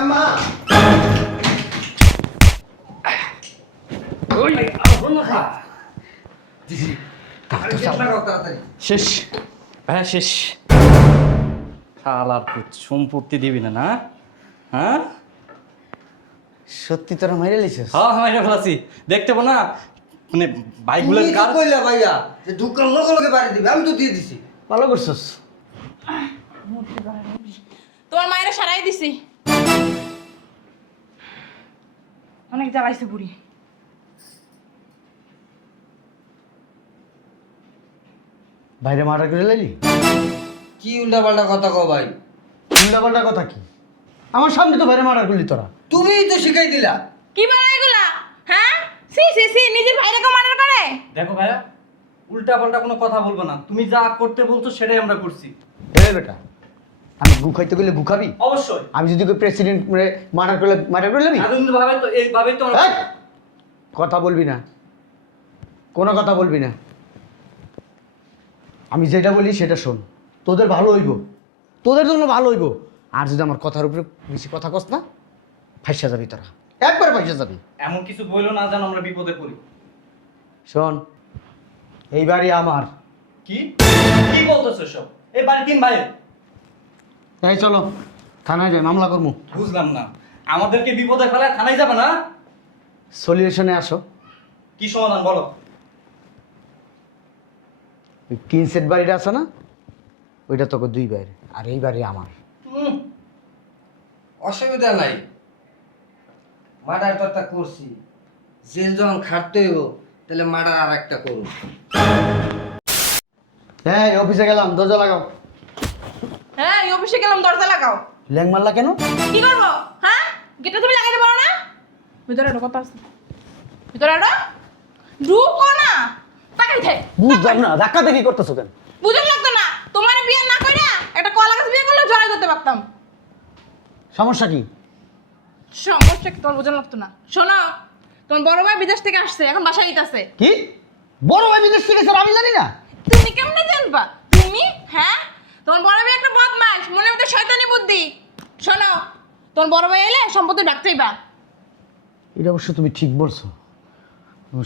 আম্মা ওই শেষ ভাইয়া শেষ। শালার পুত সম্পত্তি দিবি না? না হ্যাঁ সত্যি তোরা মাইরে লিছিস? হ্যাঁ মাইরা ফেলাছি। দেখতে পাবো না মানে বাইকগুলোর তুমি কি কার কইলা ভাইয়া যে ঢুকার লগে লগে বাড়ি দিবে? আমি তো দিয়ে দিছি। ভালো করছস। তোমার মায়েরা সারাই দিছি। অনেক জ্বালাইছে বুড়ি। বাইরে মারা করে লাইলি? কি উল্টাপাল্টা কথা কও ভাই? উল্টাপাল্টা কথা কি? আমার সামনে তো বাইরে মারা করলি তোরা। তুমিই তো শিখাই দিলা। কি বলা এগুলা? হ্যাঁ সি সি সি নিজের ভাইরাকে মার্ডার করে। দেখো ভাইয়া উল্টা পাল্টা কোনো কথা বলবো না। তুমি যা করতে বলছো সেটাই আমরা করছি। এই বেটা আমি গু খাইতে গেলে গু খাবি? অবশ্যই। আমি যদি প্রেসিডেন্ট মার্ডার করলে মার্ডার করে নিবি? আনন্দ ভাবে তো এইভাবেই তো এই! কথা বলবি না, কোনো কথা বলবি না। আমি যেটা বলি সেটা শোন। তোদের ভালো হইব, তোদের জন্য ভালো হইব। আর যদি আমার কথার উপরে বেশি কথা কস না, ফাইসা যাবি তোরা, একবার ফাইসা যাবি। এমন কিছু বললো না যেন আমরা বিপদে পড়ি। শোন, এই বাড়ি আমার। কি কি বলতেছো সব? এই বাড়ি তিন ভাই। তাই চলো থানায় যাই, মামলা করবো। বুঝলাম না, আমাদেরকে বিপদে ফেলায় থানায় যাবে না? সলিউশনে আসো। কি সমাধান বলো? ওই তিন সেট বাড়িটা আছে না, ওইটা তোকে দুই বাইরে, আর এই বাড়ি আমার। অসুবিধা নাই, মার্ডার তো একটা করছি, জেল যখন খাটতে হইব তাহলে মার্ডার আর একটা করুন। হ্যাঁ অফিসে গেলাম, দরজা লাগাও। হ্যাঁ এই অফিসে গেলাম, দরজা লাগাও। ল্যাং মারলা কেন? কি করবো? হ্যাঁ গেটটা তুমি লাগাইতে পারো না? ভিতরে ঢোকো, কথা আছে ভিতরে ঢুকো না। তাকাই থাক। বুঝলাম না, ধাক্কা দেখি করতেছো কেন? বুঝুন লাগতো না, তোমার বিয়ে না কইরা একটা কলা গাছ বিয়ে করলে জড়াই ধরতে পারতাম। সমস্যা কি? সমস্যা কি তোমার বুঝুন লাগতো না? শোনো, তোমার বড় ভাই বিদেশ থেকে আসছে, এখন বাসায় দিতেছে। কি বড় ভাই বিদেশ থেকে স্যার আমি জানি না? তুমি কেমনে জানবা? তুমি হ্যাঁ তোমার বড় ভাই একটা বদমাশ, মনের মধ্যে শয়তানি বুদ্ধি। শোনো, তোমার বড় ভাই এলে সম্পত্তি ডাকতেই বা। এটা অবশ্য তুমি ঠিক বলছো,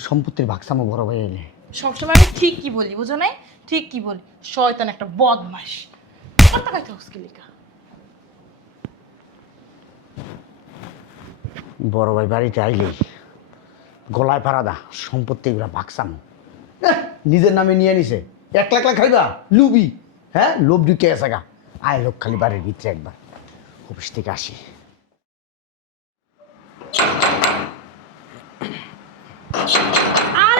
সম্পত্তির ভাগসামো বড় ভাই এলে। সবসময় আমি ঠিক কি বলি, বুঝো নাই? ঠিক কি বলি, শয়তান একটা বদমাশ। কথা কইতে হস্কিলিকা। বড় ভাই বাড়িতে আইলেই গলায় পারাদা সম্পত্তি এগুলা ভাগসামো। নিজের নামে নিয়ে নিছে, 1 লাখ লাখ খাইবা লুবি। হ্যাঁ লোভ ঢুকে গেছে গা। আয় লোক খালি বাড়ির ভিতরে একবার, অফিস থেকে আসি। আর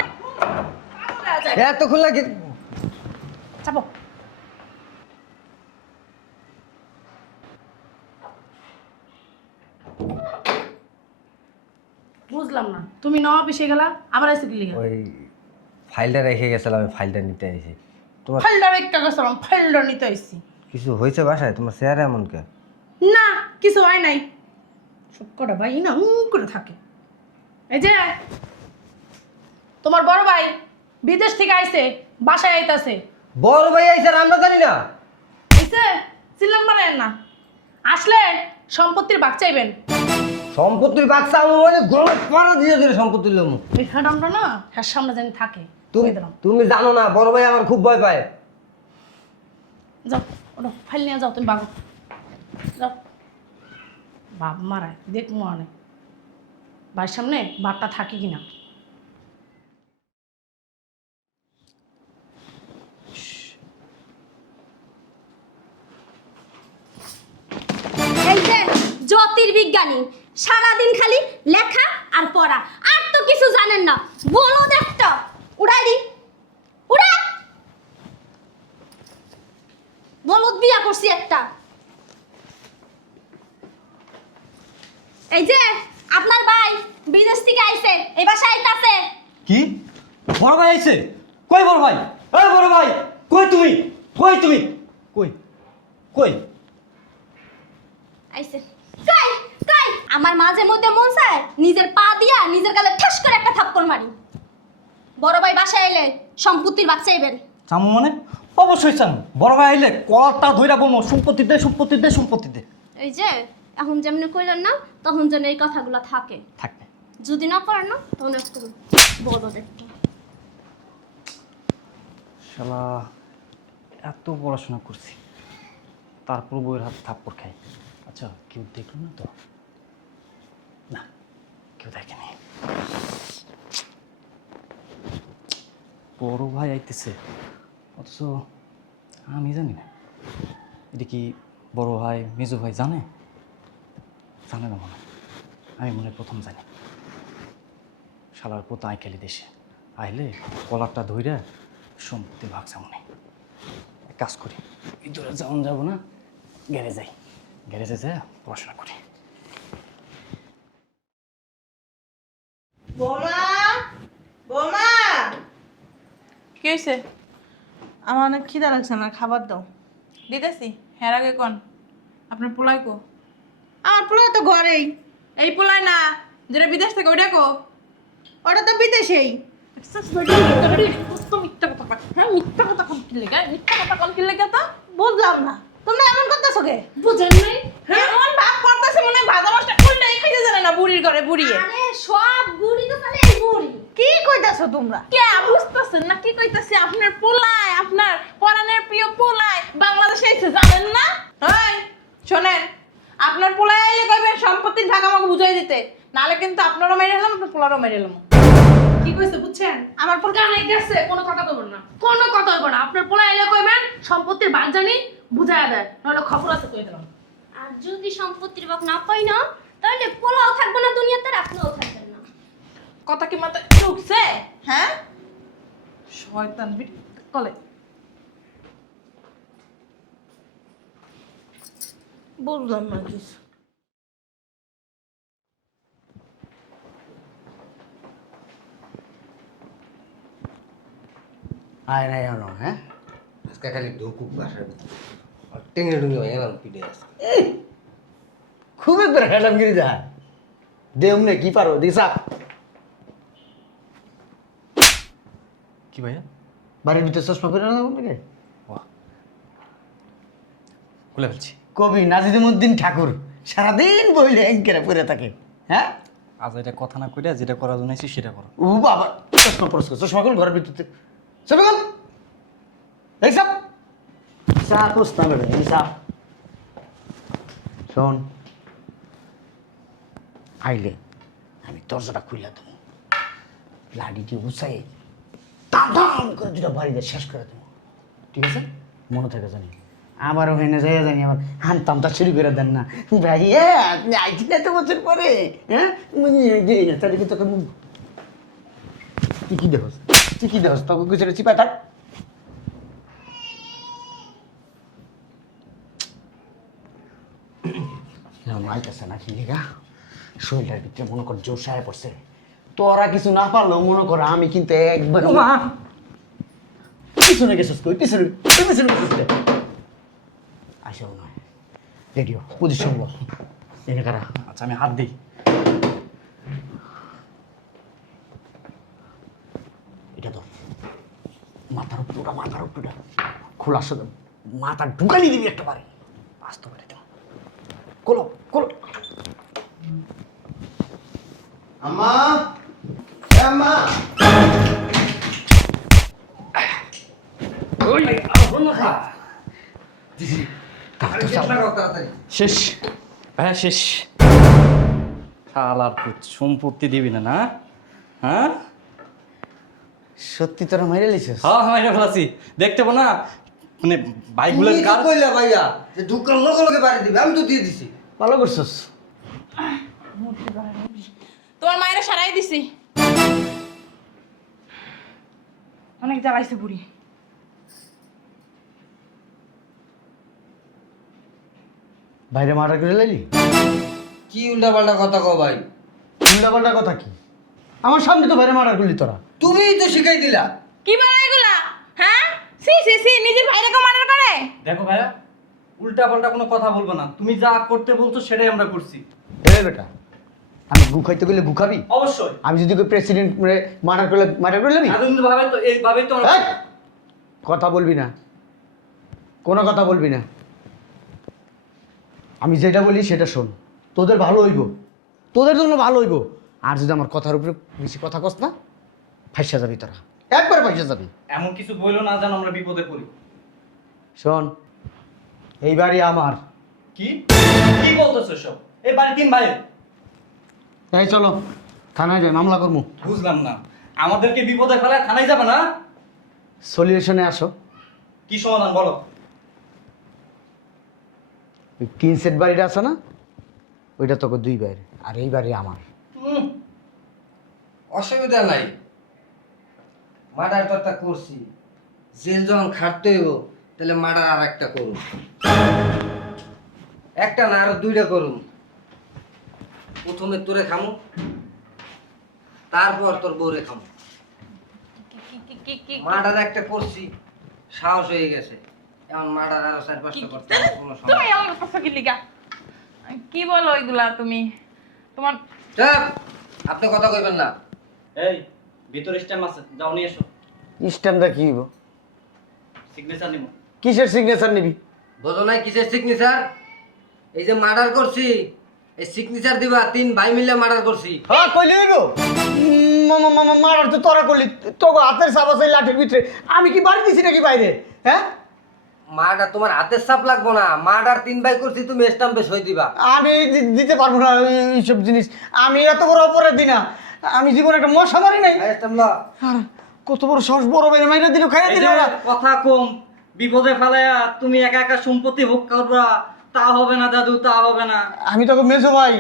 এতক্ষণ লাগে? চাপো। বুঝলাম না, তুমি ন অফিসে গেলা আবার আইছো কি লিগা? ওই ফাইলটা রেখে গেছিলাম, আমি ফাইলটা নিতে আইছি। তোমার ফাইলটা রেখে গেছিলাম, ফাইলটা নিতে আইছি। কিছু হয়েছে বাসায়? তোমার চেহারা এমন কে? না কিছু হয় নাই, সব কটা ভাই না করে থাকে। এই যে তোমার বড় ভাই বিদেশ থেকে আইছে, বাসায় আইতাছে। বড় ভাই আইছে আর আমরা জানি না? আইছে চিল্লান মারেন না, আসলে সম্পত্তির ভাগ চাইবেন। সম্পত্তির বাক্সা আমি মানে গলা পড়া দিয়ে দিলে সম্পত্তির লোম। এই খাডামটা না হ্যাঁ সামনে জানি থাকে। তুমি কই দিলাম। তুমি জানো না বড় ভাই আমার খুব ভয় পায়। যাও ওটা ফাইল নিয়ে যাও, তুমি বাগো যাও। বাপ মারায় দেখ মনে ভাইয়ের সামনে বাপটা থাকে কিনা। এই যে জ্যোতির্বিজ্ঞানী, সারাদিন খালি লেখা আর পড়া, আর তো কিছু জানেন না। বলদ একটা, উড়াই দি উড়া। বলদ বিয়া করছি একটা। এই যে আপনার ভাই বিদেশ থেকে আইছে, এই বাসায় আইতাছে। কি বড় ভাই আইছে? কই বড় ভাই? এই বড় ভাই কই তুমি? কই তুমি? কই কই? আইছে কাই কাই। আমার মাঝে মধ্যে মন চায় নিজের পা দিয়া নিজের গালে ঠাস করে একটা থাপ্পড় মারি। বড় ভাই বাসায় এলে সম্পত্তির ভাগ চাইবেন। চামু মানে? অবশ্যই চামু। বড় ভাই আইলে কলটা ধইরা বলবো সম্পত্তি দে, সম্পত্তি দে, সম্পত্তি দে। এই যে এখন যেমনি কইলেন না তখন যেন এই কথাগুলো থাকে। থাকবে। যদি না করেন না তখন একটু বলো দেখতে। শালা এত পড়াশোনা করছি, তারপর বইয়ের হাত থাপ্পড় খাই। আচ্ছা, কেউ দেখলো না তো? না, কেউ দেখেনি। বড় ভাই আইতেছে, অথচ আমি জানি না। এটা কি বড় ভাই মেজো ভাই জানে? জানে না মনে হয়। আমি মনে হয় প্রথম জানি। শালার পোতা আইকালি দেশে আইলে কলারটা ধইরা সম্পত্তি ভাগছে মনে। এক কাজ করি, ভিতরে যেমন যাবো না, গ্যারেজে যাই। গ্যারেজে যাই পড়াশোনা করি। বোমা, বোমা, কি হয়েছে? আমার অনেক খিদা লাগছে, আমার খাবার দাও। দিতেছি। হ্যাঁ আগে কোন আপনার পোলাই কো? আমার পোলা তো ঘরেই। এই পোলাই না, যেটা বিদেশ থেকে ওইটা কো? ওটা তো বিদেশেই। মিথ্যা কথা কয়। হ্যাঁ মিথ্যা কথা কোন কি লেগে? মিথ্যা কথা কোন কি লেগে তো? বুঝলাম না, তোমরা এমন করতেছো কে? বুঝেন নাই? হ্যাঁ এমন ভাব করতেছে মনে হয় ভাজা মাছটা কোনটাই খাইতে জানে না বুড়ির ঘরে বুড়িয়ে। আরে সব গুড়ি তো তাহলে এই গুড়ি। কি কইতাছো তোমরা? কে বুঝতেছেন না কি কইতাছি? আপনার পোলাই, আপনার পরাণের প্রিয় পোলাই বাংলাদেশে এসে জানেন না? এই শোনেন, আপনার পোলাই আইলে কইবেন সম্পত্তির ভাগ আমাকে বুঝাই দিতে, নালে কিন্তু আপনারও মেরে এলাম, আপনার পোলারও মেরে এলাম। কি কইছে বুঝছেন? আমার পোলা কানে গেছে, কোনো কথা বলবেন না, কোনো কথা বলবেন না। আপনার পোলা এলে কইবেন সম্পত্তির ভাগ জানি বুঝায়া দেয়, নাহলে খবর আছে কই দিলাম। আর যদি সম্পত্তির ভাগ না পাই না তাহলে পোলাও থাকবে না দুনিয়াতে, আর আপনিও থাকবেন না। কথা কি মাথায় ঢুকছে? হ্যাঁ শয়তান কলে। বুঝলাম না কিছু। আয় নাই হলো, হ্যাঁ? আজকে খালি ঢুকুক বাসার ভিতরে টেঙে টুঙে এলাম পিঠে আছে। খুব একবার হেলাম গিরি যা দেম নে কি পারো দিসা। কি ভাইয়া? বাড়ির ভিতরে চশমা পরে না নাকি? বাহ, খুলে ফেলছি। কবি নাজিমুদ্দিন ঠাকুর সারাদিন বইলে এঙ্কেরা পরে থাকে, হ্যাঁ? আজ এটা কথা না কইরা যেটা করার জন্য আইছি সেটা করো। ও বাবা, চশমা পরস, চশমা কোন ঘরের ভিতরে চবে কোন এই সব সাপ পোস্তা মেরে এই সাপ। শোন, আইলে আমি দরজাটা খুইলা দেবো, লাডিটি উঁচাই দাম করে দুটা বাড়িতে শেষ করে দেবো, ঠিক আছে? মনে থাকে জানি আবার ওখানে যাইয়া জানি আবার হানতামটা শুরু করে দেন না ভাইয়া, আপনি আইছি না এত বছর পরে, হ্যাঁ? তাহলে কি তোকে কি দেখোস, কি দেখোস, তোকে কিছু চিপা থাক। আইতেছে না খিলিগা, শরীরটার ভিতরে মনে কর জোর সাহেব পড়ছে। তোরা কিছু না পারলেও মনে কর আমি কিন্তু একবার পিছনে গেছিস, কই পিছনে পিছনে গেছিস আসেও না। রেডিও পজিশন লো এনে কারা। আচ্ছা আমি হাত দিই। এটা তো মাথার উপরটা, মাথার উপরটা খোলার সাথে মাথা ঢুকালি দিবি একেবারে বাস্তব এটা। কোলো কোলো আম্মা, আম্মা, তাড়াতাড়ি শেষ ভাইয়া, শেষ। শালার পুত, সম্পত্তি দিবি না না? হ্যাঁ সত্যি তোরা মেরে লিছিস? হ্যাঁ হ্যাঁ এটা ফেলাছি, দেখতে পাবো না মানে বাইকগুলো তুমি তো কার। কইলা ভাইয়া যে ঢুকার লগে লগে বাড়ি দিবে, আমি তো দিয়ে দিছি। ভালো করছিস। তোমার মায়েরা সারাই দিছি, অনেক জ্বালাইছে বুড়ি। বাইরে মার্ডার করে লাইলি? কি উল্টা পাল্টা কথা কও ভাই? উল্টা পাল্টা কথা কি? আমার সামনে তো বাইরে মার্ডার করলি তোরা। তুমিই তো শিখাই দিলা। কি বলে এগুলা? হ্যাঁ সি সি সি, নিজের ভাইরাকে মার্ডার করে। দেখো ভাইয়া, উল্টা পাল্টা কোনো কথা বলবো না, তুমি যা করতে বলছো সেটাই আমরা করছি। এ বেটা, আমি গু খাইতে গেলে গু খাবি? অবশ্যই। আমি যদি প্রেসিডেন্ট মার্ডার করলে মার্ডার করলে আমি এতদিন তো ভাবে তো এইভাবেই তো এই! কথা বলবি না, কোনো কথা বলবি না। আমি যেটা বলি সেটা শোন। তোদের ভালো হইব, তোদের জন্য ভালো হইব। আর যদি আমার কথার উপরে বেশি কথা কস না, ফাইসা যাবি তোরা, একবার ফাইসা যাবি। এমন কিছু বইলো না যেন আমরা বিপদে পড়ি। শোন, এই বাড়ি আমার। কি কি বলতেছো সব? এই বাড়ি 3 ভাই। তাই চলো থানায় যাই, মামলা করবো। বুঝলাম না, আমাদেরকে বিপদে ফেলায় থানায় যাবে না? সলিউশনে আসো। কি সমাধান বলো? ওই 3 সেট বাড়িটা আছে না, ওইটা তোকে 2 বাইরে, আর এই বাড়ি আমার। অসুবিধা নাই, মার্ডার তো একটা করছি, জেল যখন খাটতে হইব তাহলে মার্ডার আর একটা করুন, একটা না আরো 2টা করুন। প্রথমে তোরে খামু, তারপর তোর বউরে খামু। মার্ডার একটা করছি, সাহস হয়ে গেছে, এখন মার্ডার আরো 4-5টা করতে হবে, কোনো সমস্যা তুমি আমার কথা কি লিগা? কি বলো এগুলা তুমি? তোমার চুপ! আপনি কথা কইবেন না। এই ভিতরে স্ট্যাম্প আছে, যাও নিয়ে এসো। স্ট্যাম্পটা কি হইব? সিগনেচার নিব। কিসের সিগনেচার নিবি? বোঝো নাই কিসের সিগনেচার? এই যে মার্ডার করছি, এই সিগনেচার দিবা, 3 ভাই মিলে মার্ডার করছি। হ্যাঁ কইলে হইব। মারার তো তোরা করলি, তোকে হাতের চাপ আছে লাঠির ভিতরে, আমি কি বাড়ি দিছি নাকি বাইরে? হ্যাঁ, মার্ডার তোমার হাতের ছাপ লাগবো না, মার্ডার 3 ভাই করছি, তুমি স্টাম্পে সই দিবা। আমি দিতে পারবো না এইসব জিনিস, আমি এত বড় অপরাধ দিই না, আমি জীবনে একটা মশা মারি নাই। স্টাম্প ল। আর কত বড় সাহস, বড় বাইরে মাইরা দিল, খাইয়া এই দিল যে ওরা। কথা কম, বিপদে ফেলায়া তুমি একা একা সম্পত্তি ভোগ করবা, তা হবে না দাদু, তা হবে না। আমি তোকে মেজো ভাই,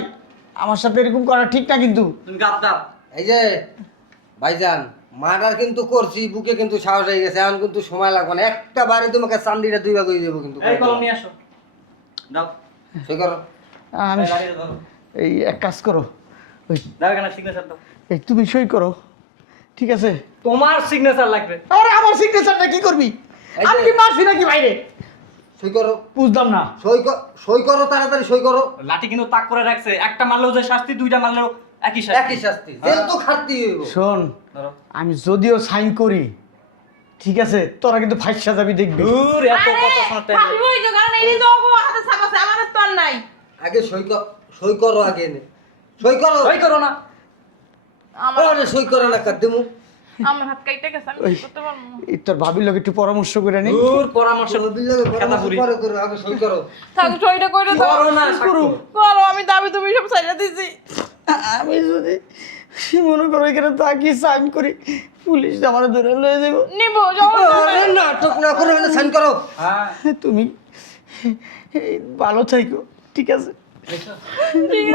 আমার সাথে এরকম করা ঠিক না কিন্তু। তুমি গাদ্দার। এই যে ভাইজান, মার্ডার কিন্তু করছি, বুকে কিন্তু সাহস হয়ে গেছে, এখন কিন্তু সময় লাগবে না, একটা বারে তোমাকে চান্দিটা 2 ভাগ হয়ে যাবো কিন্তু। এই কলম নিয়ে আসো, দাও। সই করো। আমি এই গাড়িতে ধরো। এই এক কাজ করো, ওই দাও এখানে সিগনেচার দাও। এই তুমি সই করো, ঠিক আছে? তোমার সিগনেচার লাগবে। আরে আমার সিগনেচারটা কি করবি? এই যে- আমি কি মারছি নাকি বাইরে? সই করো, বুঝলাম না। সই করো, তাড়াতাড়ি সই করো। লাঠি কিন্তু তাক করে রাখছে, একটা মারলেও যে শাস্তি, 2টা মারলেও একই শাস্তি। একই শাস্তি, জেল তো খাটতেই হইব। শোন, ধরো। আমি যদিও সাইন করি, ঠিক আছে, তোরা কিন্তু ফাইসা যাবি, দেখবি। দূর, এত আরে কথা শোনাতে হবে। ভাবি ওই তো কারণ এই তো ওগো হাতে ছাপ আছে, আমাদের তো আর নাই। আগে সই করো আগে নে। সই করো। সই করো না। আমার সই করো না কাদ্দিমু। আমার হাত কাইটা গেছে, আমি ওই, কি করতে পারবো না। এই তোর ভাবির লোক একটু পরামর্শ করে নি। দূর, পরামর্শ কথা বুড়ি। করো, করো, আগে সই করো। থাক সইটা কইরে দাও। করো না, করো। করো, আমি দাবি তুমি সব ছাইড়া দিছি। আমি যদি মনে করো এখানে তাকি সাইন করি, পুলিশ আমার ধরে লয়ে যাবো। নিবো সমস্যা নাই। আরে নাটক না করে সাইন করো। হ্যাঁ, তুমি এই ভালো থাইকো, ঠিক আছে?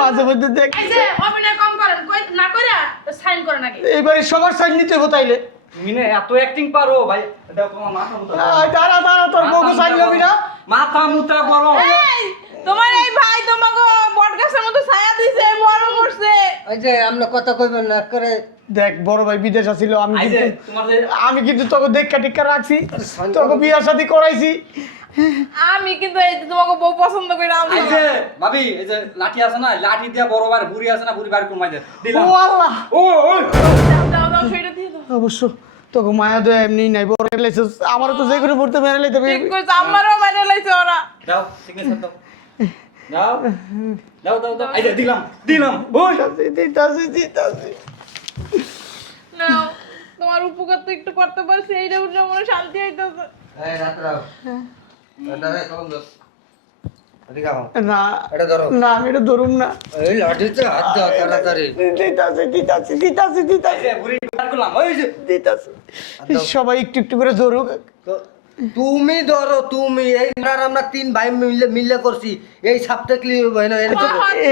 মাঝে মধ্যে দেখ, এই যে অভিনয় কম করেন, কই না কইরা সাইন করে নাকি? এবারে সবার সাইন নিতে হবো তাইলে। তুমি না এত অ্যাক্টিং পারো ভাই। দাও তোমার মাথা মুতা। দাঁড়া দাঁড়া, তোর বউকে সাইন লবি না? মাথা মুতা করো। এই, তোমার এই ভাই তোমাকে বটগাছের মতো ছায়া দিছে, বড় করছে। ওই যে আমরা কথা কইবেন না করে দেখ বড় ভাই বিদেশ আসিল, এই যে তোমার যে আমি কিন্তু তোকে দেখা টিকা রাখছি, তোকে বিয়া শাদী করাইছি। আমি কিন্তু এই যে তোমাকে বউ পছন্দ করে এই আনছি। যে ভাবি, এই যে লাঠি আছে না, লাঠি দিয়া বড় বার বুড়ি আছে না, বুড়ি বার কমাই দে দিলাম। ও আল্লাহ, ও ওই দাও দাও সইটা দিয়ে দাও। অবশ্য তোকে মায়া দয়া এমনি নাই, বড় লাইছিস, আমারও তো যে কোনো মুহূর্তে মেরে লাইতে ঠিক কইছ, আমারও মেরে লাইছে ওরা। দাও সিগনেচার দাও। দাও দাও দাও দাও। এই যে দিলাম দিলাম। ওই দিতাছি। নাও, তোমার উপকার তো একটু করতে পারছি, এইটা বুঝে মনে শান্তি হইতাছে। এই রাত্রাও দাদা কম দাও। এদিকে আও। না এটা ধরো। না, আমি এটা ধরুম না। এই লাঠিতে হাত দাও তাড়াতাড়ি। দিতাছি এই যে বুড়ি বার করলাম। ওই যে দিতাছি। সবাই একটু একটু করে ধরুক। তুমি ধরো, তুমি এই মার্ডার আমরা 3 ভাই মিলে করছি, এই সাপটা ক্লিয়ার হবে না।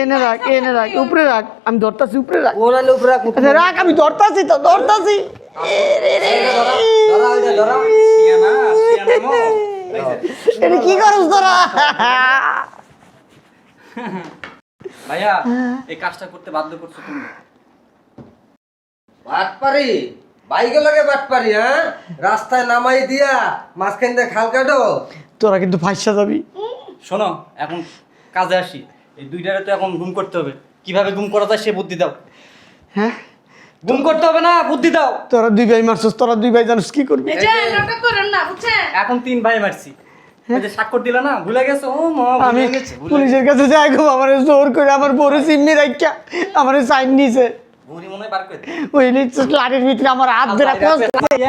এনে রাখ, উপরে রাখ, আমি ধরতাছি, উপরে রাখ। ওরালে উপরে রাখ। আচ্ছা রাখ, আমি ধরতাছি তো, ধরতাছি। ধরা ওইটা ধরা। সিয়ানা সিয়ানা মো। এই যে এটা কি করছ তোরা? ভাইয়া, এই কাজটা করতে বাধ্য করছো তুমি। বাটপারি বাইকে লাগে বাটপারি, হ্যাঁ? রাস্তায় নামাই দিয়া মাঝখান দিয়ে খাল কাটো। তোরা কিন্তু ফাইসা যাবি। শোনো, এখন কাজে আসি। এই দুইটারে তো এখন গুম করতে হবে। কিভাবে গুম করা যায় সে বুদ্ধি দাও। হ্যাঁ, গুম করতে হবে না, বুদ্ধি দাও। তোরা 2 ভাই মারছস, তোরা 2 ভাই জানিস কি করবি? এই যে নাটক করেন না, বুঝছেন? এখন 3 ভাই মারছি। ওই যে স্বাক্ষর দিলা না ভুলে গেছো? ও মা আমি ভুলে গেছে পুলিশের কাছে যাই গো, আমার জোর করে আমার বড় সিমনি রাখা আমার সাইন নিছে। বুড়ি মনে হয় বার করে ওই লাঠির ভিতরে আমার হাত ধরে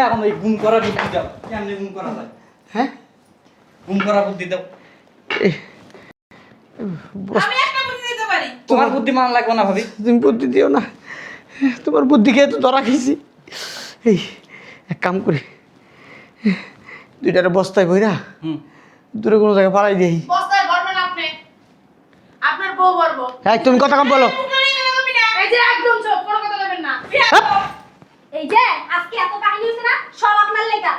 এখন ওই গুম করা বুদ্ধি দাও, কেমনে গুম করা যায়? হ্যাঁ গুম করা বুদ্ধি দাও। আমি একটা বুদ্ধি দিতে পারি। তোমার বুদ্ধি মান লাগবে না ভাবি। তুমি বুদ্ধি দিও না, তোমার বুদ্ধি খেয়ে তো ধরা খেয়েছি। এই এক কাম করি, দুইটারে বস্তায় বইরা দূরে কোনো জায়গায় পালাই দিই। বস্তায় ভরবেন আপনি, আপনার বউ ভরবো। হ্যাঁ তুমি কথা কম বলো। এই যে একদম চুপ, কোনো কথা বলবেন না। এই যে আজকে এত কাহিনী হয়েছে না, সব আপনার লেখা।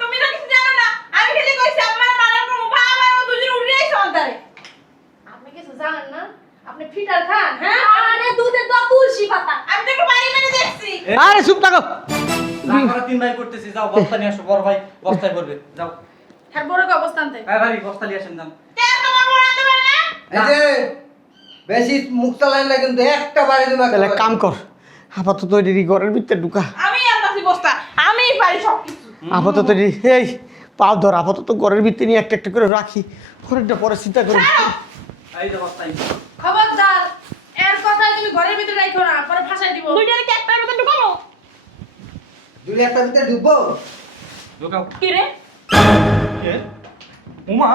তুমি তো কিছু জানো না। আমি খালি কইছি আপনার মারার পর মুখা আমার দুজন উড়ে আইছে অন্তরে। আপনি কিছু জানেন না, আপনি ফিটার খান। হ্যাঁ? আরে দুধে তো তুলসী পাতা। আমি তো একটু বাড়ি মেরে দেখছি। আরে চুপ থাকো। আমরা তিন ভাই করতেছি, যাও বস্তা নিয়ে আসো, বড় ভাই বস্তায় করবে, যাও। হ্যাঁ, বড় অবস্থান থেকে। হ্যাঁ ভাই বস্তা নিয়ে আসেন, যান। কে তোমার বড় আনতে পারে না? এই যে বেশি মুখ চালাইন না কিন্তু একটা বাড়ি দিবা। তাহলে এক কাম কর, আপাতত এটি ঘরের ভিতরে ঢুকা। আমি আনতাছি বস্তা। আমিই পারি সবকিছু। আপাতত এই পাও ধর, আপাতত ঘরের ভিতরে নিয়ে একটা একটা করে রাখি, পরেরটা পরে চিন্তা করি। এই যে বস্তায়। খবরদার, এর কথাই তুমি ঘরের ভিতরে রাখো না, পরে ফাঁসাই দিব। দুইটারে কি একটার ভিতর ঢুকাবো? দুই একটা ভিতরে ঢুকবো। ঢোকাও। কি রে? কে? উমা,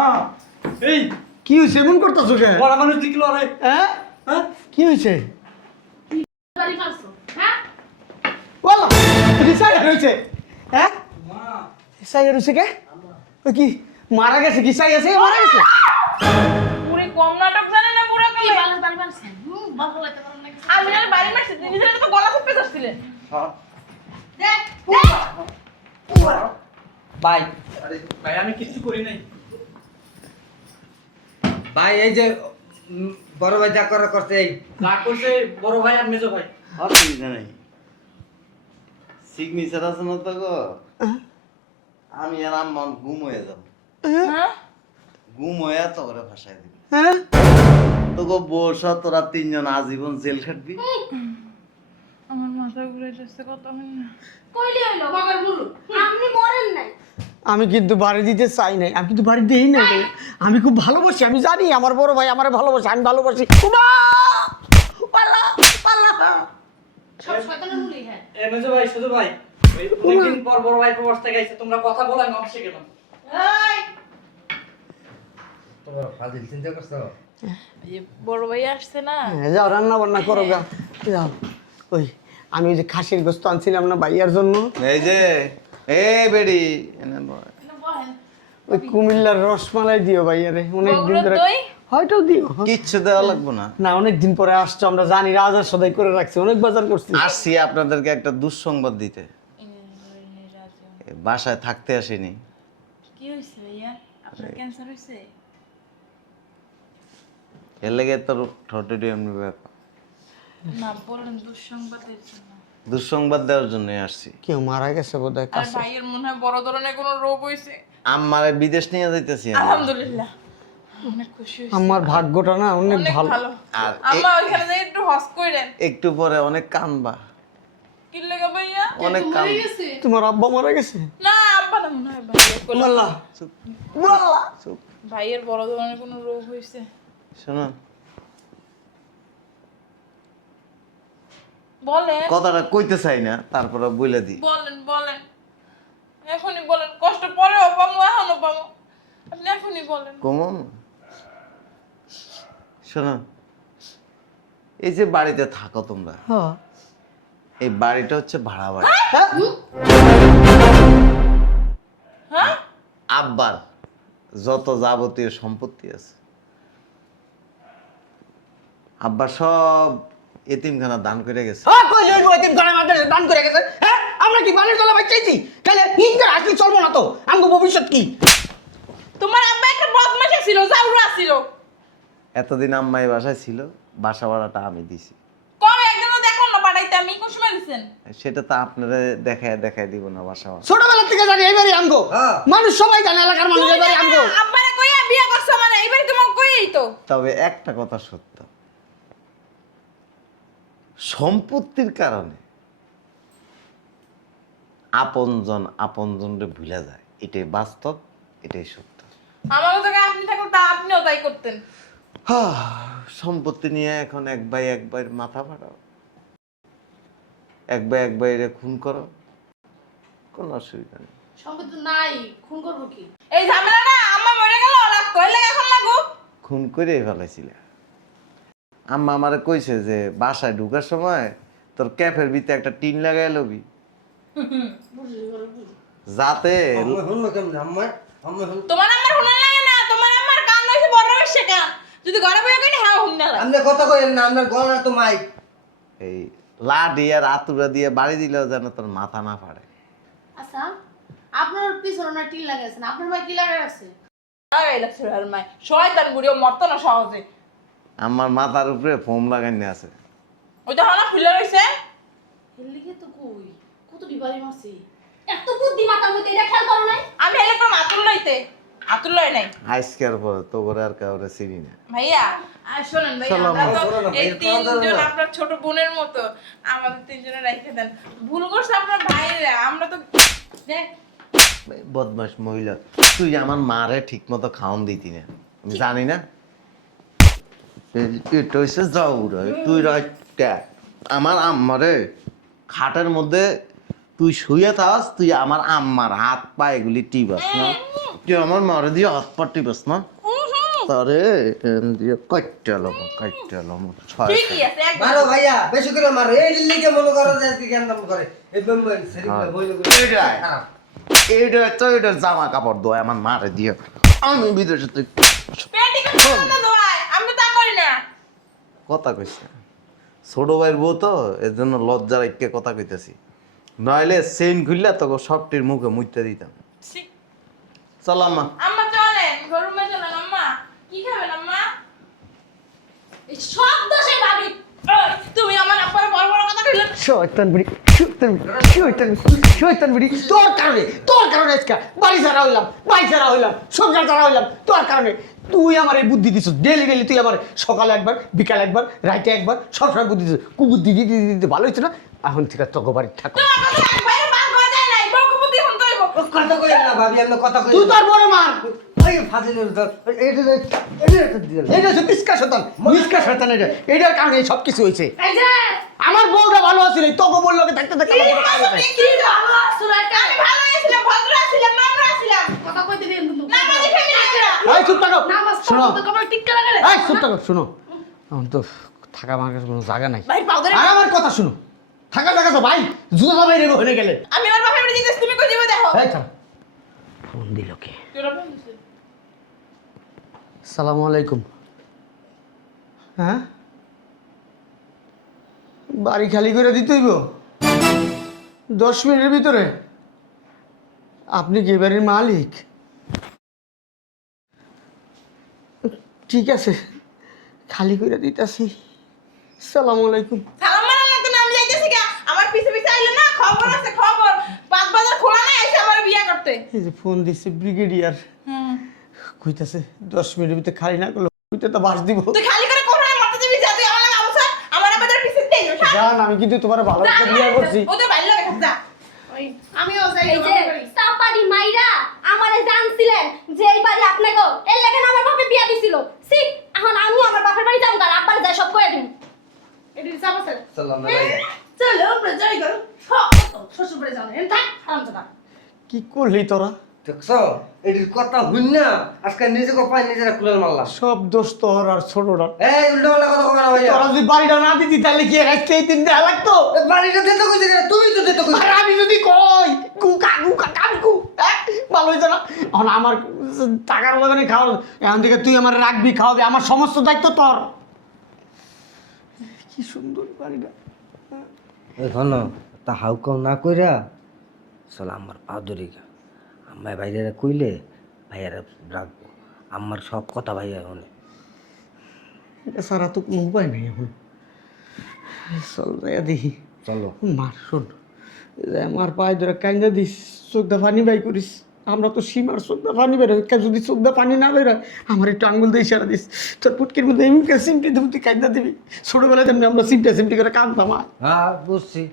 এই কি হয়েছে এমন করতেছো কে? বড় মানুষ লিখলো রে। হ্যাঁ হ্যাঁ? কি হয়েছে? বাড়ি মারছো, হ্যাঁ? বলো রিসাই হয়েছে। হ্যাঁ মা, রিসাই হয়েছে কে? ওই কি মারা গেছে? কি সাই আছে মারা গেছে? পুরি কম নাটক জানে না পুরো কি কালে। বালিশ বাড়ি মারছেন? বাবু হইতে পারেন না কিছু। আমি আর বাড়ি মারছি, নিজের তো গলা চেপে ধরছিলেন। হ্যাঁ। দেখ, ভাই ভাই আমি কিছু করি নাই। ভাই এই যে বড় ভাই যা করে করছে এই রাগ করছে বড় ভাই আর মেজো ভাই। অসুবিধা নেই, সিগনেচার আছে না তো গো, আমি আর আম্মা গুম হয়ে যাব, হ্যাঁ? গুম হয়ে তো করে ভাসায় দিবি। হ্যাঁ তোকে বস তোরা তিনজন আজীবন জেল খাটবি। আমার মাথা ঘুরে যাচ্ছে কত না। কইলি হইলো মগের বুলু। আপনি মরেন নাই। আমি কিন্তু বাড়ি দিতে চাই নাই, আমি কিন্তু বাড়ি দিই নাই। আমি খুব ভালোবাসি, আমি জানি আমার বড় ভাই আমার ভালোবাসে, আমি ভালোবাসি। উমা! পালা, পালা। সব শয়তানের বুলি, হ্যাঁ। এ মেজো ভাই সুজো ভাই, ওই অনেকদিন পর বড় ভাই প্রবাস থেকে আইছে, তোমরা কথা বলো আমি অফিসে গেলাম। এই, তোমার ফাজিল চিন্তা করছো। এই বড় ভাই আসছে না। হ্যাঁ, যাও রান্না বান্না করো গা, যাও। ওই আমি ওই যে খাসির গোস্ত আনছিলাম না ভাইয়ার জন্য, এই যে এ বেড়ি এনে বয়। ওই কুমিল্লার রসমালাই দিও ভাইয়ারে, অনেকদিন ধরে। দই? হয়তো দিও কিচ্ছু দেওয়া লাগবে না, না, অনেকদিন পরে আসছো, আমরা জানি রাজার সদাই করে রাখছি, অনেক বাজার করছি। আসছি আপনাদেরকে একটা দুঃসংবাদ দিতে। এ বাসায় থাকতে আসিনি, কি হইছে ভাইয়া? আপনার ক্যান্সার হইছে? এর লেগে তোর ঠোঁটে এমনি ব্যাপার। না বলেন দুঃসংবাদের জন্য। দুঃসংবাদ দেওয়ার জন্য আসছি। কেউ মারা গেছে বোধহয় আর কাছে। ভাইয়ের মনে হয় বড় ধরনের কোনো রোগ হইছে। আম্মারে বিদেশ নিয়ে যাইতেছি আমি। আলহামদুলিল্লাহ, অনেক খুশি হইছি। আমার ভাগ্যটা না অনেক অনেক ভালো। ভালো। আর আম্মা ওইখানে যাই একটু হস কইরেন। একটু পরে অনেক কানবা, কি লাগা ভাইয়া? অনেক কান। তোমার আব্বা মারা গেছে? না আব্বা না, মনে হয় ভাইয়ের কোনো আল্লাহ আল্লাহ। ভাইয়ের বড় ধরনের কোনো রোগ হইছে। শোনো বলেন কথাটা কইতে চাই না, তারপরে বলে দিই। বলেন বলেন, এখনই বলেন। কষ্ট পরেও পামো, এখনো পামো, আপনি এখনই বলেন। কমন শোনো, এই যে বাড়িতে থাকো তোমরা, হ্যাঁ। এই বাড়িটা হচ্ছে ভাড়া বাড়ি। হ্যাঁ? আব্বার যত যাবতীয় সম্পত্তি আছে আব্বা সব এতিমখানা দান করে গেছে। হ্যাঁ, কই লইব এতিমখানা মাদ্রাসা দান করে গেছে? হ্যাঁ, আমরা কি বানের তলা বাঁচাইছি? তাহলে ইনকার আসলে চলবো না তো, আমগো ভবিষ্যৎ কি? তোমার আব্বা একটা বদমাশ ছিল, জাউরা ছিল। এতদিন আম্মাই বাসায় ছিল, বাসা ভাড়াটা আমি দিছি। কবে একদিনও দেখলাম না পাঠাইতে, আমি কোন সময় দিছেন? সেটা তো আপনারা দেখায় দিব না বাসা ভাড়া। ছোটবেলা থেকে জানি এইবারই আমগো, হ্যাঁ। মানুষ সবাই জানে, এলাকার মানুষ এইবারই আমগো। আব্বারে কইয়া বিয়ে করছো মানে এইবার তোমাকে কইই তো। তবে একটা কথা সত্য, সম্পত্তির কারণে আপনজনরে ভুলে যায়, এটাই বাস্তব, এটাই সত্য। আমার তোকে আপনি থাকলে তা আপনিও তাই করতেন। সম্পত্তি নিয়ে এখন এক ভাই এক ভাইয়ের মাথা ফাটাও, এক ভাই এক ভাইয়ের খুন করো, কোনো অসুবিধা নেই। সম্পত্তি নাই, খুন করবো কি? এই ঝামেলাটা আমার মরে গেল, লাগতো এলে এখন লাগু। খুন করে ফেলাইছিল। আম্মা আমারে কইছে যে বাসায় ঢুকার সময় তোর ক্যাফের ভিতরে একটা টিন লাগাই লবি, যাতে তোমার আমার হুনা লাগে না, তোমার আমার কান হইছে বড় হইছে কান। যদি ঘরে বইয়া কইনি হ্যাঁ হুনা লাগে। আপনি কথা কইেন না, আপনার গলা তো মাইক। এই লাডি আর আতুরা দিয়ে বাড়ি দিলেও যেন তোর মাথা না ফাড়ে। আচ্ছা, আপনার পিছনে না টিল লাগাইছেন, আপনার ভাই কি লাগাই আছে? লাগাই লাগছে আর মাই শয়তান বুড়িও মরতো না সহজে। আমার মাথার উপরে ফোম লাগাইনি আছে। ওইটা হলা ফুলে রইছে। এর লিগে তো কই কত ডিবারি মারছি। এত বুদ্ধি মাথার মধ্যে এটা খেয়াল করো নাই? আমি এলে কোন আতুল লইতে, আতুল লই নাই। আজকের পরে তো করে আর কাউরে চিনি না। ভাইয়া আর শুনেন ভাইয়া, চলো, আমরা তো চলো না, এই ভাইয়া, তিনজন চলো না। আপনার ছোট বোনের মতো, আমাদের তিনজনে রেখে দেন। ভুল করছে আপনার ভাইরা, আমরা তো দেখ বদমাস মহিলা, তুই আমার মারে ঠিক মতো খাওন দিতি না, আমি জানি না। এটা হচ্ছে যাওরা, তুই রাইটটা আমার আম্মারে খাটের মধ্যে তুই শুয়ে থাস, তুই আমার আম্মার হাত পা এগুলি টিপাস না, তুই আমার মারে দিয়ে হাত পা টিপাস না, তারে দিয়ে কাটতে লম ঠিকই আছে একদম। মারো ভাইয়া, বেশি করে মারো। এই লিগে মনে করো যে আজকে জ্ঞান দাম করে। এই বেম্বাই সেরিগুলো বইলো খারাপ। এইটা তো এটার জামা কাপড় দোয় আমার মারে দিয়ে, আমি বিদেশে থেকে পেটি করে দোয়াই, আমরা তা করি না। কথা কইছে ছোট ভাইয়ের বউ তো, এর জন্য লজ্জা রাখতে কথা কইতেছি, নইলে চেইন খুললে তোকে সবটির মুখে মুইতে দিতাম। ছি, চল আম্মা। আম্মা চলেন, ঘরুমে চলেন। আম্মা কি খাবেন আম্মা? এই সব দোষে ভাবি। ওই, তুমি আমার আব্বার বড় বড় কথা কইলে। শয়তান বুড়ি, শয়তান বুড়ি, তোর কারণে আজকে বাড়ি ছাড়া হইলাম, সংসার ছাড়া হইলাম তোর কারণে। তুই আমার এই বুদ্ধি দিছিস, ডেলি তুই আমার সকালে একবার, বিকালে একবার, রাইতে একবার, সবসময় বুদ্ধি দিছিস। কুবুদ্ধি দিতে দিতে ভালো হয়েছে না? এখন থেকে তোকে বাড়ি থাকো। তোমার কথা একবারে বাদ হয়ে যায় নাই, বউকে বুদ্ধি হন তৈব। কথা কইেন না ভাবি, আপনি কথা কইেন। তুই তোর বড় মার। ওই ফাজিলের দল, এইটা দিলেন। এটা হচ্ছে মিসকা শয়তান এটার কারণে সব কিছু হয়েছে। এই যে আমার বউটা ভালো আছিল, তোকে বললো থাকতে থাকতে আমার বউটা খারাপ হয়ে গেছে। কি ভালো সুরাইটা, আমি ভালো ছিলাম, ভদ্র ছিলাম, নম্র ছিলাম। কথা কইতে দিন কিন্তু। না মাঝে ফেলে আসরা। এই চুপ থাকো, নামাজ শোনো, পড়তে কবে টিক্কা লাগালে? এই চুপ থাকো, শোনো, এখন তো থাকা আমার কাছে কোনো জায়গা নাই। ভাই পাও ধরে। আর আমার কথা শুনো, থাকা জায়গা তো ভাই জুতো তো বাইরে হয়ে গেলে। আমি আমার বাপের বাড়ি যেতেছি, তুমি কই যাবে দেখো। এই থাম। ফোন দিল কে? তোরা ফোন দিছিস? আসসালামু আলাইকুম। হ্যাঁ, বাড়ি খালি করে দিতে হইব 10 মিনিটের ভিতরে? আপনি কি বাড়ির মালিক? ঠিক আছে, খালি করে দিতেছি। আসসালামু আলাইকুম। সালাম মারা লাগতো না, আমি যাইতেছি গা। আমার পিছে পিছে আইলো না, খবর আছে খবর। পাঁচ বাজার খোলা নাই, এসে আমার বিয়া করতে। এই যে ফোন দিচ্ছে ব্রিগেডিয়ার, কইতাছে 10 মিনিটের ভিতরে খালি না করলো কইতে তো বাস দিব। তুই খালি করে কোথায় মারতে যাবি? যা তুই আমার লাগে অবসর, আমার আবার পিছে দেই না। জান, আমি কিন্তু তোমার ভালো একটা বিয়ে করছি। ওদের বাইরে লাগে যা। ওই আমিও যাই এই যে সাপাড়ি মাইরা আমারে জানছিলেন যে এই বাড়ি আপনাগো, এর লাগি না আমার বাপে বিয়া দিছিল। সি, এখন আমি আমার বাপের বাড়ি যাম, আর আব্বার যাই সব কইয়া দিন। এটি চাপ আছে। চললাম না ভাইয়া। চলো আমরা যাই গো। শ্বশুর বাড়ি যাও না, এন থাক হারামজাদা। কি করলি তোরা? দেখছো, এটির কথা হইন না, আজকে নিজেকে পাই নিজেরা কুলাল মারলাম। সব দোষ তোর আর ছোটরা। এই উল্টো পাল্টা কথা কবে না ভাইয়া। তোরা যদি বাড়িটা না দিতি তাহলে কি আজকে এই 3 দেয়া লাগতো? এ বাড়িটা দিতে কইছে কেন? তুমি তো দিতে কইছো। আর আমি যদি কই কুকা কাকু, ভালো হইতো না? এখন আমার টাকার বাগানে খাওয়া, এখন থেকে তুই আমার রাখবি, খাওয়াবি, আমার সমস্ত দায়িত্ব তোর। কি সুন্দর বাড়িটা। এখন তা হাউকাও না কইরা চল আমার পা ধরে গা। আম্মায় ভাইয়ারা কইলে ভাইয়ারা রাখবো। আমার সব কথা ভাইয়া শুনে। এটা সারা তো কোনো উপায় নেই এখন। চল যাইয়া দেখি। চলো। মার শোন, আমার পায়ে ধরে কাইন্দা দিস, চোখদা পানি বাই করিস। আমরা তো সীমার চোখদা পানি বেরোয়, যদি চোখদা পানি না বেরোয় আমার একটু আঙ্গুল দিয়ে ইশারা দিস। তোর পুটকির মধ্যে এমনি সিমটি দেবো, তুই কাইন্দা দিবি। ছোটবেলায় তেমনি আমরা সিমটা করে কাঁদতাম। হ্যাঁ বুঝছি।